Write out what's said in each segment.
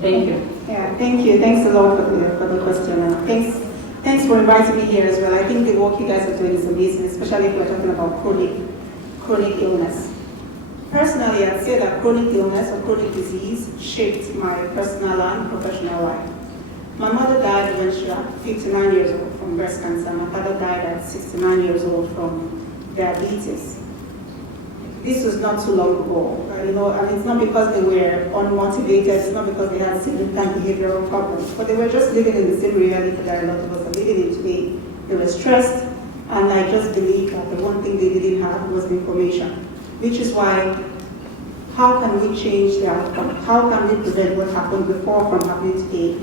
Thank you. Yeah, thank you. Thanks a lot for the question. And thanks for inviting me here as well. I think the work you guys are doing is amazing, especially if we're talking about chronic illness. Personally, I'd say that chronic illness or chronic disease shaped my personal and professional life. My mother died when she was 59 years old from breast cancer. My father died at 69 years old from diabetes. This was not too long ago, and it's not because they were unmotivated, it's not because they had significant behavioral problems, but they were just living in the same reality that a lot of us are living in today. They were stressed, and I just believe that the one thing they didn't have was information, which is why, how can we change the outcome? How can we prevent what happened before from happening today?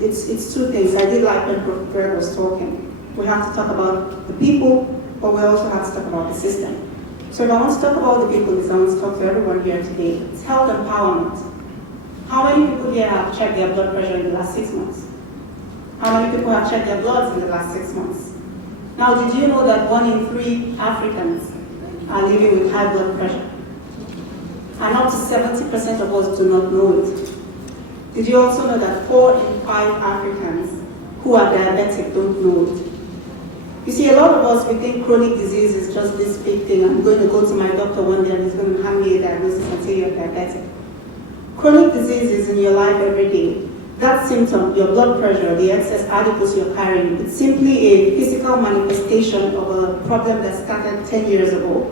It's two things. I did like when Prof. Greg was talking. We have to talk about the people, but we also have to talk about the system. So if I want to talk about the people, I want to talk to everyone here today. It's health empowerment. How many people here have checked their blood pressure in the last 6 months? How many people have checked their bloods in the last 6 months? Now, did you know that 1 in 3 Africans are living with high blood pressure? And up to 70% of us do not know it. Did you also know that 4 in 5 Africans who are diabetic don't know it? You see, a lot of us, we think chronic disease is just this big thing. I'm going to go to my doctor one day and he's going to hand me a diagnosis and say you're diabetic. Chronic disease is in your life every day. That symptom, your blood pressure, the excess adipose you're carrying, it's simply a physical manifestation of a problem that started 10 years ago.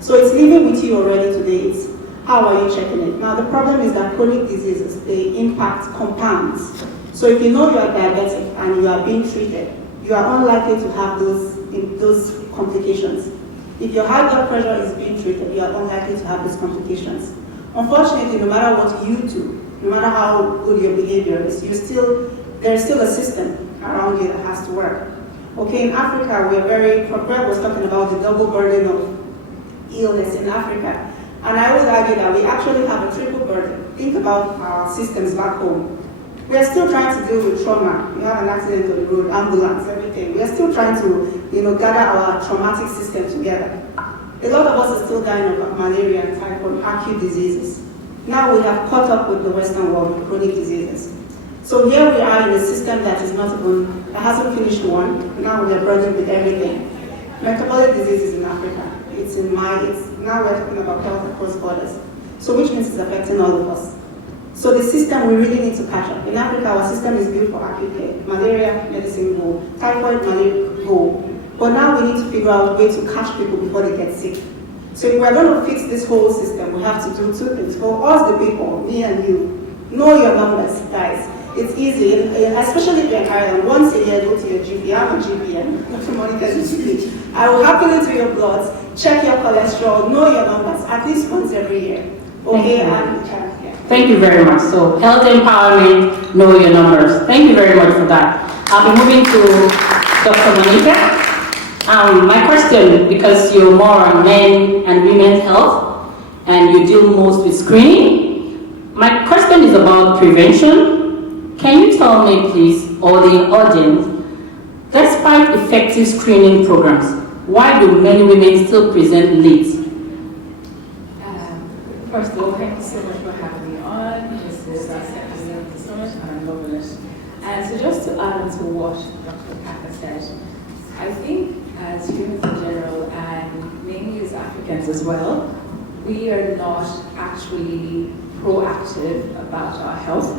So it's living with you already today. It's how are you checking it? Now the problem is that chronic diseases, the impact compounds. So if you know you are diabetic and you are being treated, you are unlikely to have those complications. If your high blood pressure is being treated, you are unlikely to have these complications. Unfortunately, no matter what you do, no matter how good your behavior is, there's still a system around you that has to work. Okay, in Africa, Greg was talking about the double burden of illness in Africa. And I always argue that we actually have a triple burden. Think about our systems back home. We are still trying to deal with trauma. You have an accident on the road, ambulance, everything. We are still trying to, gather our traumatic system together. A lot of us are still dying of malaria and typhoid, acute diseases. Now we have caught up with the Western world with chronic diseases. So here we are in a system that that hasn't finished one. Now we are burdened with everything. Metabolic diseases in Africa. Now we're talking about health across borders. So which means it's affecting all of us. So the system, we really need to catch up. In Africa, our system is built for acute care. Malaria, medicine, go. Typhoid, malaria, go. But now we need to figure out a way to catch people before they get sick. So if we're going to fix this whole system, we have to do two things. For us, the people, me and you, know your numbers, guys. It's easy, especially if you're in Ireland. Once a year, go to your GP. I'm a GP, and Dr. Monica is a GP. I will happily do your bloods, check your cholesterol, know your numbers, at least once every year. Okay, Thank you very much. So, health empowerment, know your numbers. Thank you very much for that. I'll be moving to Dr. Monica. My question, because you're more on men and women's health, and you deal most with screening, my question is about prevention. Can you tell me, please, or the audience, despite effective screening programs, why do many women still present late? First of all, thank you so much for having me on. This is our second year of the summit, and I'm loving it. And so just to add on to what Dr. Kaka said, I think as humans in general, and mainly as Africans as well, we are not actually proactive about our health.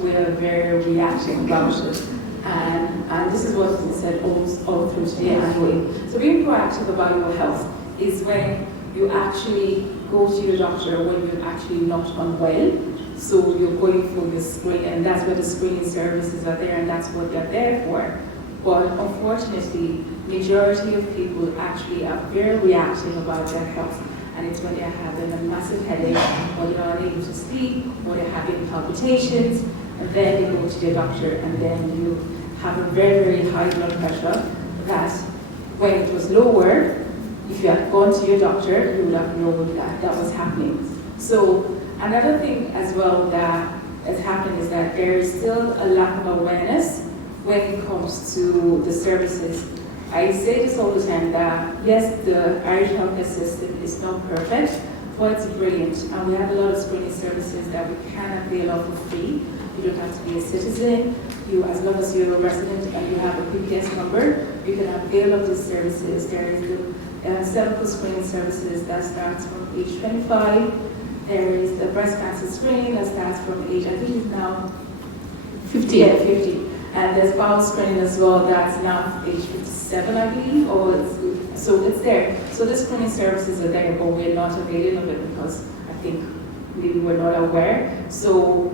We are very reactive about it. And this is what has been said all through today anyway. So being proactive about your health is when you actually go to your doctor when you're actually not unwell. So you're going for your screen, and that's where the screening services are there, and that's what they're there for. But unfortunately, majority of people actually are very reactive about their health. And it's when they're having a massive headache, or they're unable to sleep, or they're having palpitations, and then they go to their doctor, and then you have a very, very high blood pressure that when it was lower, if you had gone to your doctor, you would have known that that was happening. So another thing as well that has happened is that there is still a lack of awareness when it comes to the services. I say this all the time that yes, the Irish healthcare system is not perfect, but it's brilliant. And we have a lot of screening services that we can avail of for free. You don't have to be a citizen. You, as long as you're a resident and you have a PPS number, you can avail of these services. There is the cervical screening services that starts from age 25. There is the breast cancer screening that starts from age, I think it's now 50. Yeah, 50. And there's bowel screening as well that's now age 57, I believe, so it's there. So the screening services are there, but we're not availing of it because I think maybe we're not aware. So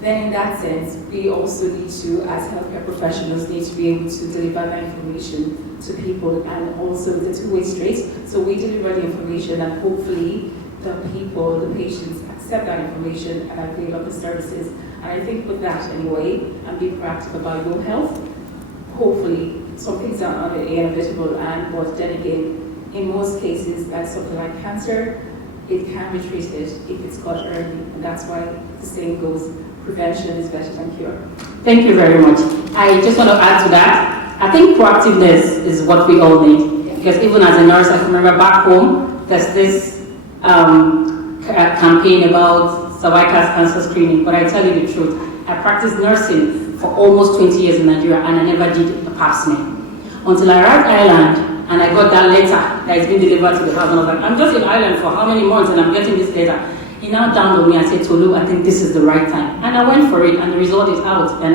then in that sense, we also need to, as healthcare professionals, need to be able to deliver that information to people, and also the two-way street. So we deliver the information, and hopefully the people, the patients, accept that information and avail of the services. And I think with that anyway, and be proactive about your health, hopefully some things are inevitable, but then again, in most cases, like something like cancer, it can be treated if it's caught early, and that's why the saying goes, prevention is better than cure. Thank you very much. I just want to add to that. I think proactiveness is what we all need. Because even as a nurse, I can remember back home, there's this campaign about cervical cancer screening. But I tell you the truth, I practiced nursing for almost 20 years in Nigeria, and I never did a pap smear. Until I arrived Ireland, and I got that letter that is being delivered to the house. And I was like, I'm just in Ireland for how many months, and I'm getting this letter. He now downloaded me and said, Tolu, I think this is the right time. And I went for it, and the result is out. And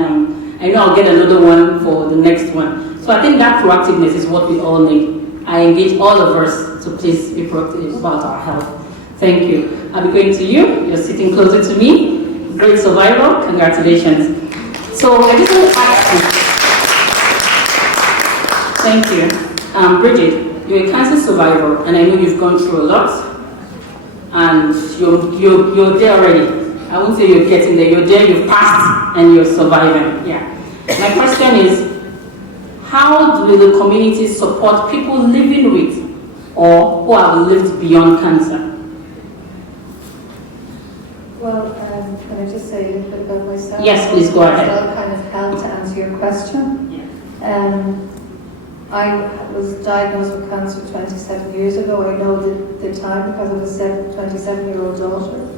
I know I'll get another one for the next one. So I think that proactiveness is what we all need. I engage all of us to please be proactive about our health. Thank you. I'll be going to you. You're sitting closer to me. Great survival. Congratulations. So I just want to ask you. Thank you. Bridget, you're a cancer survivor, and I know you've gone through a lot. And you're there already. I won't say you're getting there. You're there, you've passed, and you're surviving. Yeah. My question is, how do the community support people living with or who have lived beyond cancer? Well, can I just say a little bit about myself? Yes, please go ahead. I'll kind of help to answer your question. Yeah. I was diagnosed with cancer 27 years ago. I know the time because I was a 27-year-old daughter.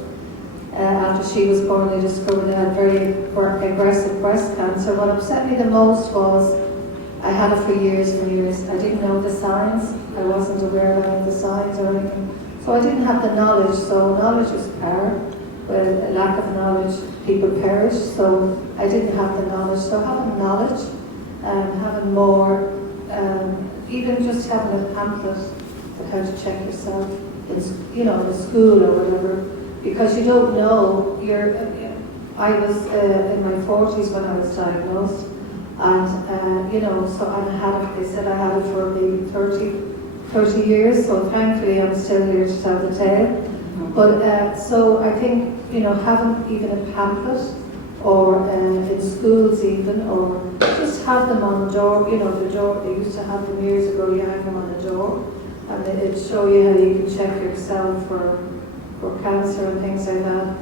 After she was born, they discovered I had very aggressive breast cancer. What upset me the most was I had it for years and years. I didn't know the signs. I wasn't aware of any of the signs or anything. So I didn't have the knowledge. So knowledge is power. With a lack of knowledge, people perish. So I didn't have the knowledge. So having knowledge, having more, even just having a pamphlet of how to check yourself, in school or whatever, because you don't know. I was in my 40s when I was diagnosed, and so they said I had it for maybe 30 years. So thankfully, I'm still here to tell the tale. But so I think having even a pamphlet, or in schools even, or just have them on the door. The door, they used to have them years ago. You hang them on the door, and it'd show you how you can check yourself for cancer and things like that.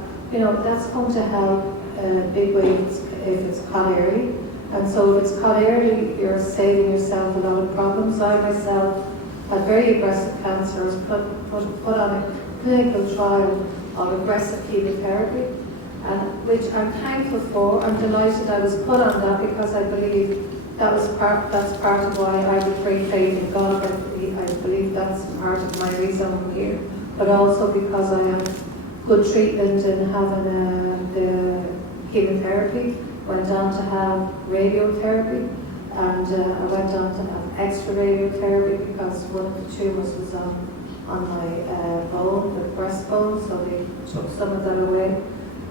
That's going to help a big way if it's caught early. And so if it's caught early, you're saving yourself a lot of problems. I myself had very aggressive cancer. I was put on a clinical trial of aggressive chemotherapy, and which I'm thankful for. I'm delighted I was put on that because I believe that's part of why I have great faith in God. I believe that's part of my reason I'm here. But also because I have good treatment in having the chemotherapy. Went on to have radiotherapy, and I went on to have extra radiotherapy because one of the tumours was on my bone, the breastbone, so they took some of that away.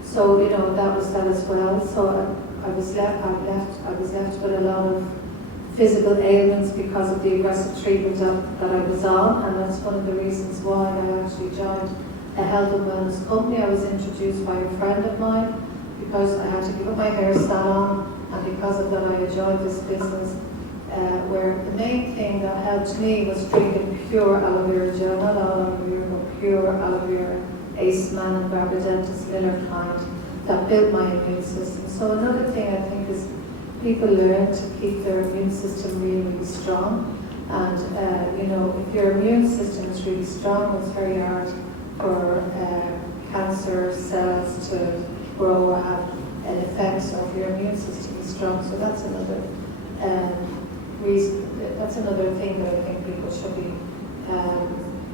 So that was that as well. So I was left with a lot of physical ailments because of the aggressive treatment that I was on, and that's one of the reasons why I actually joined a health and wellness company. I was introduced by a friend of mine because I had to put my hair salon, and because of that I enjoyed this business. Where the main thing that helped me was drinking pure aloe vera gel, not aloe vera, but pure aloe vera, ASWI and Barbadentis Miller kind, that built my immune system. So another thing I think is people learn to keep their immune system really, really strong. And if your immune system is really strong, it's very hard for cancer cells to grow or have an effect of your immune system is strong. So that's another reason. That's another thing that I think people should be,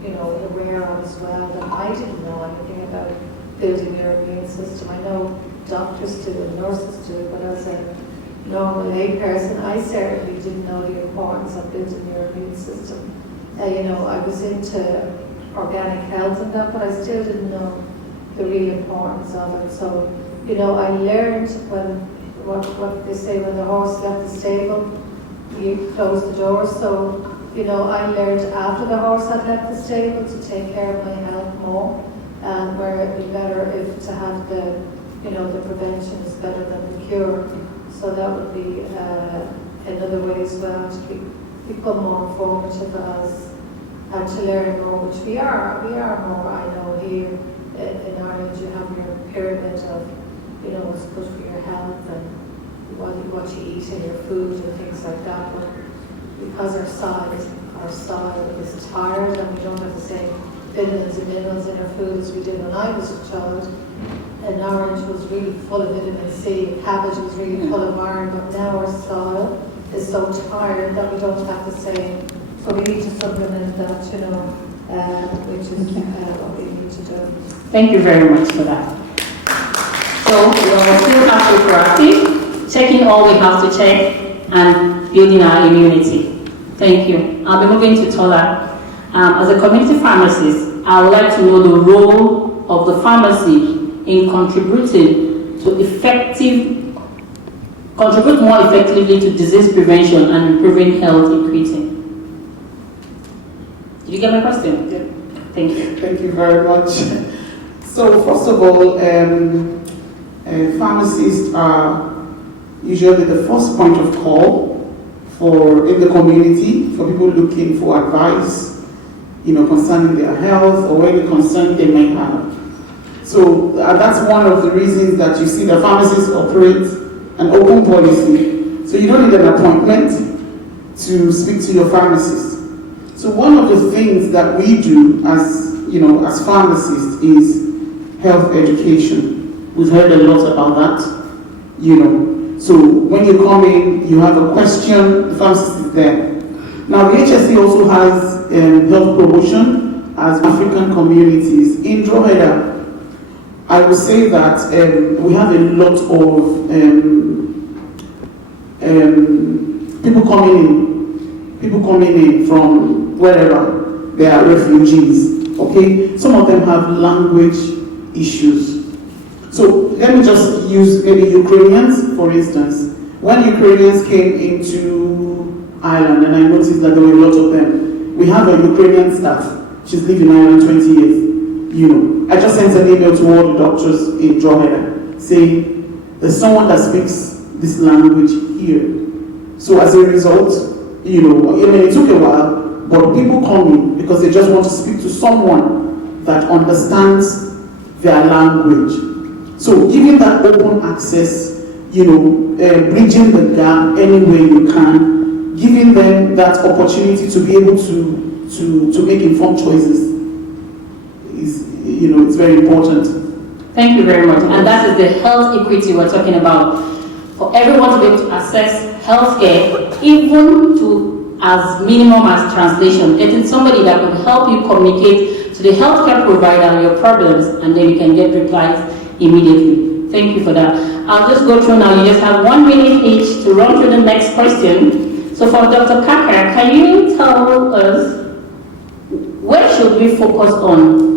aware of as well. That I didn't know anything about building your immune system. I know doctors do and nurses do, but as a normal lay person, I certainly didn't know the importance of building your immune system. I was into organic health and that, but I still didn't know the real importance of it. So, I learned what they say, when the horse left the stable, you close the door. So, I learned after the horse had left the stable to take care of my health more, and where it'd be better if to have the prevention is better than the cure. So that would be another way as well to become more informative and to learn more, which we are more. I know here in Ireland you have your pyramid of, what's good for your health and what you eat in your food and things like that. But because our soil is tired and we don't have the same vitamins and minerals in our food as we did when I was a child. An orange was really full of vitamin C, a cabbage was really full of iron, but now our soil is so tired that we don't have the same. So we need to supplement that, which is what we need to do. Thank you very much for that. So we'll still have to be proactive, checking all we have to check, and building our immunity. Thank you. I'll be moving to Sola. As a community pharmacist, I would like to know the role of the pharmacy in contribute more effectively to disease prevention and improving health equity. Did you get my question? Yeah. Thank you. Thank you very much. So first of all, pharmacists are usually the first point of call in the community for people looking for advice, concerning their health or any concern they may have. So that's one of the reasons that you see the pharmacists operate an open policy. So you don't need an appointment to speak to your pharmacist. So one of the things that we do as pharmacists is health education. We've heard a lot about that, So when you come in, you have a question, the pharmacist is there. Now the AHSI also has health promotion as African communities. In Drogheda, I would say that we have a lot of people coming in from wherever. They are refugees, okay? Some of them have language issues. So let me just use maybe Ukrainians, for instance. When Ukrainians came into Ireland, and I noticed that there were a lot of them, we have a Ukrainian staff. She's lived in Ireland 20 years. I just sent an email to all the doctors in Drogheda saying there's someone that speaks this language here. So as a result, it took a while, but people come in because they just want to speak to someone that understands their language. So giving that open access, bridging the gap any way you can, giving them that opportunity to be able to make informed choices is, it's very important. Thank you very much. And that is the health equity we're talking about. For everyone to be able to access healthcare, even to as minimum as translation, getting somebody that will help you communicate to the healthcare provider your problems, and then you can get replies immediately. Thank you for that. I'll just go through now. You just have 1 minute each to run through the next question. So for Dr. Kaka, can you tell us where should we focus on?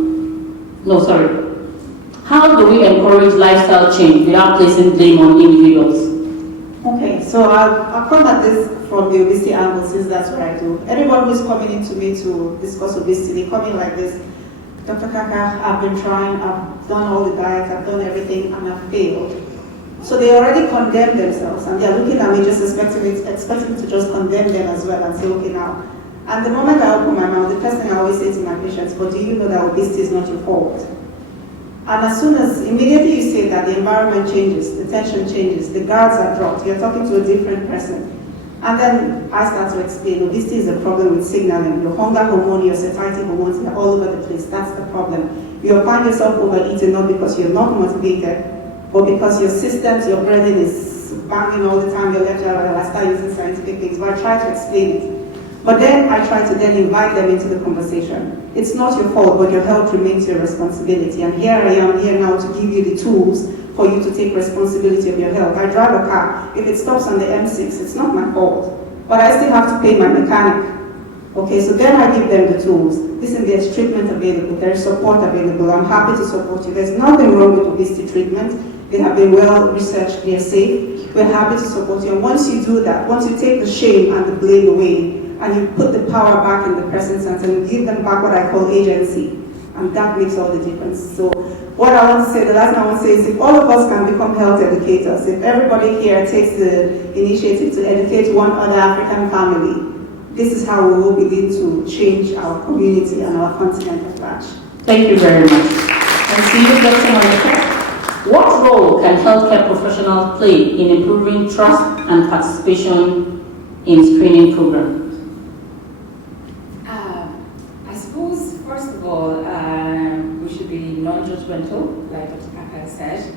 How do we encourage lifestyle change without placing blame on individuals? Okay, so I'll come at this from the obesity angle, since that's what I do. Anyone who's coming in to me to discuss obesity, they come in like this: Dr. Kaka, I've been trying, I've done all the diets, I've done everything, and I've failed. So they already condemn themselves, and they're looking at me just expecting me to just condemn them as well and say, okay, now. And the moment I open my mouth, the first thing I always say to my patients, but do you know that obesity is not your fault? And as soon as, immediately you say that, the environment changes, the tension changes, the guards are dropped, you're talking to a different person. And then I start to explain, obesity is a problem with signaling. Your hunger hormone, your satiety hormones, they're all over the place. That's the problem. You find yourself overeating not because you're not motivated, but because your systems, your breathing is banging all the time, your left and I start using scientific things, but I try to explain it. But then I try to then invite them into the conversation. It's not your fault, but your health remains your responsibility. And here I am here now to give you the tools for you to take responsibility of your health. I drive a car. If it stops on the M6, it's not my fault. But I still have to pay my mechanic. Okay, so then I give them the tools. Listen, there's treatment available, there's support available. I'm happy to support you. There's nothing wrong with obesity treatment. They have been well researched, they are safe. We're happy to support you. And once you do that, once you take the shame and the blame away, and you put the power back in the person's hands and give them back what I call agency, and that makes all the difference. So what I want to say, the last thing I want to say is if all of us can become health educators, if everybody here takes the initiative to educate one other African family, this is how we will begin to change our community and our continent at large. Thank you very much. And to you, Dr. Monica, what role can healthcare professionals play in improving trust and participation in screening programs? I suppose, first of all, we should be non-judgmental, like Dr. Kaka said,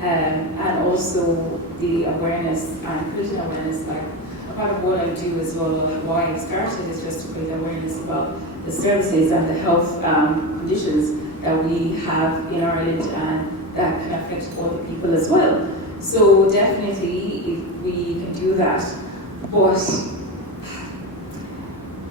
and also the awareness and creating awareness. Like a part of what I do as well, why I started, is just to create awareness about the services and the health conditions that we have in Ireland and that can affect other people as well. So definitely, if we can do that, but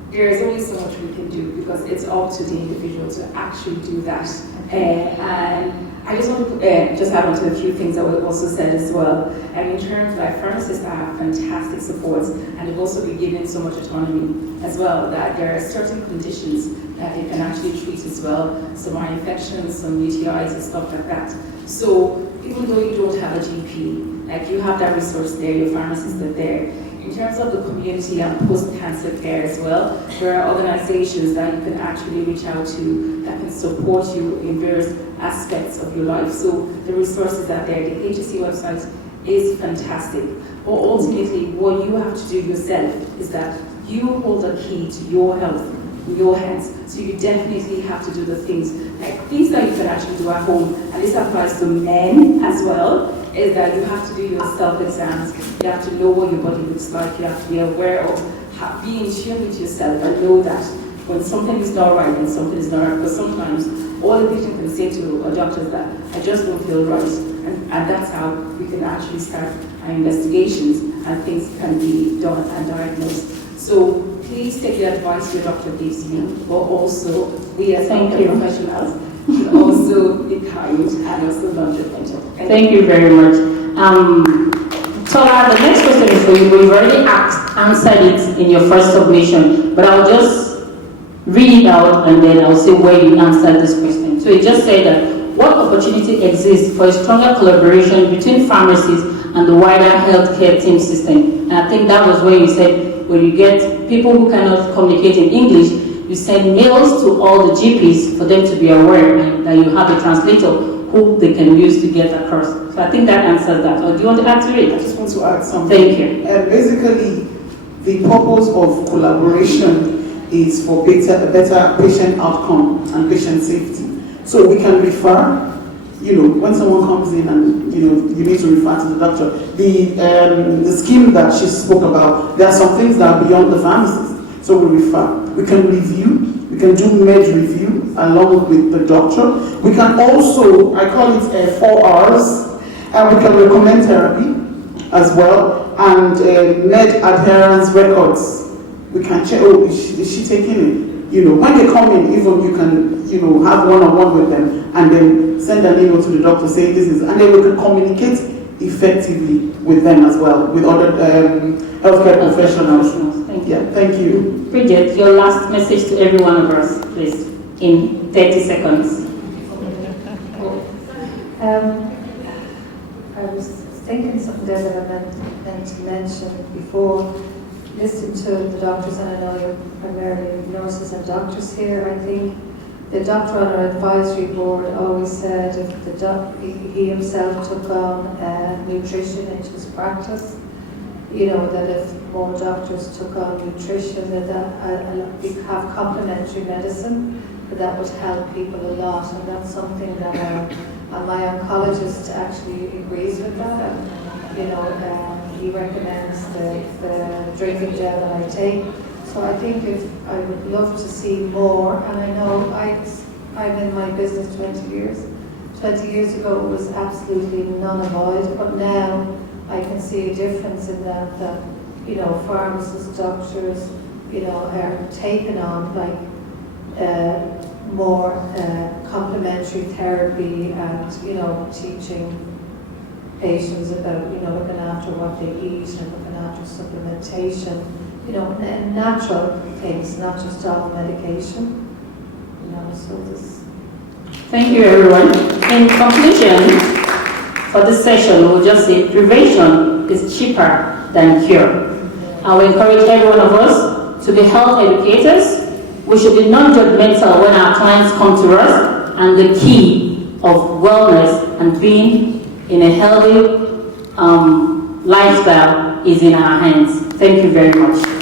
there is only so much we can do because it's up to the individual to actually do that. And I just want to just add on to a few things that were also said as well. And in terms of like pharmacists that have fantastic supports, and they've also been given so much autonomy as well, that there are certain conditions that they can actually treat as well. Some are infections, some UTIs and stuff like that. So even though you don't have a GP, like you have that resource there, your pharmacists are there. In terms of the community and post-cancer care as well, there are organizations that you can actually reach out to that can support you in various aspects of your life. So the resources are there. The AHSI website is fantastic. But ultimately, what you have to do yourself is that you hold the key to your health in your hands. So you definitely have to do the things that you can actually do at home. And this applies to men as well, is that you have to do your self-exams. You have to know what your body looks like. You have to be aware of, be in tune with yourself and know that when something is not right and something is not right. Because sometimes all the patient can say to a doctor is that I just don't feel right. And that's how we can actually start our investigations and things can be done and diagnosed. So please take the advice your doctor gives you, but also we as healthcare professionals should also be kind and also non-judgmental. Thank you very much. Sola, the next question is for you. We've already answered it in your first submission, but I'll just read it out and then I'll say where you answered this question. So it just said that what opportunity exists for a stronger collaboration between pharmacies and the wider healthcare team system? And I think that was where you said when you get people who cannot communicate in English, you send mails to all the GPs for them to be aware that you have a translator who they can use to get across. So I think that answers that. Or do you want to add to it? I just want to add something. Thank you. Basically, the purpose of collaboration is for better patient outcome and patient safety. So we can refer, when someone comes in and, you need to refer to the doctor. The scheme that she spoke about, there are some things that are beyond the pharmacist. So we refer. We can review. We can do med review along with the doctor. We can also, I call it 4 hours, and we can recommend therapy as well, and med adherence records. We can check, is she taking it? When they come in, even you can, have one-on-one with them, and then send an email to the doctor saying this is, and then we can communicate effectively with them as well, with other healthcare professionals. Thank you. Yeah, thank you. Bridget, your last message to every one of us, please, in 30 seconds. I was thinking something there that I meant to mention before. Listening to the doctors, and I know you're primarily nurses and doctors here, I think the doctor on our advisory board always said if he himself took on nutrition into his practice, that if more doctors took on nutrition, that we have complementary medicine, that would help people a lot, and that's something that my oncologist actually agrees with that, and he recommends the drinking gel that I take. So I think I would love to see more, and I know I'm in my business 20 years. 20 years ago it was absolutely non-avoid, but now I can see a difference in that pharmacists, doctors, are taking on more complementary therapy and, teaching patients about, looking after what they eat and looking after supplementation, and natural things, not just all medication. So this. Thank you, everyone. In conclusion, for this session, we'll just say prevention is cheaper than cure. I will encourage every one of us to be health educators. We should be non-judgmental when our clients come to us, and the key of wellness and being in a healthy lifestyle is in our hands. Thank you very much.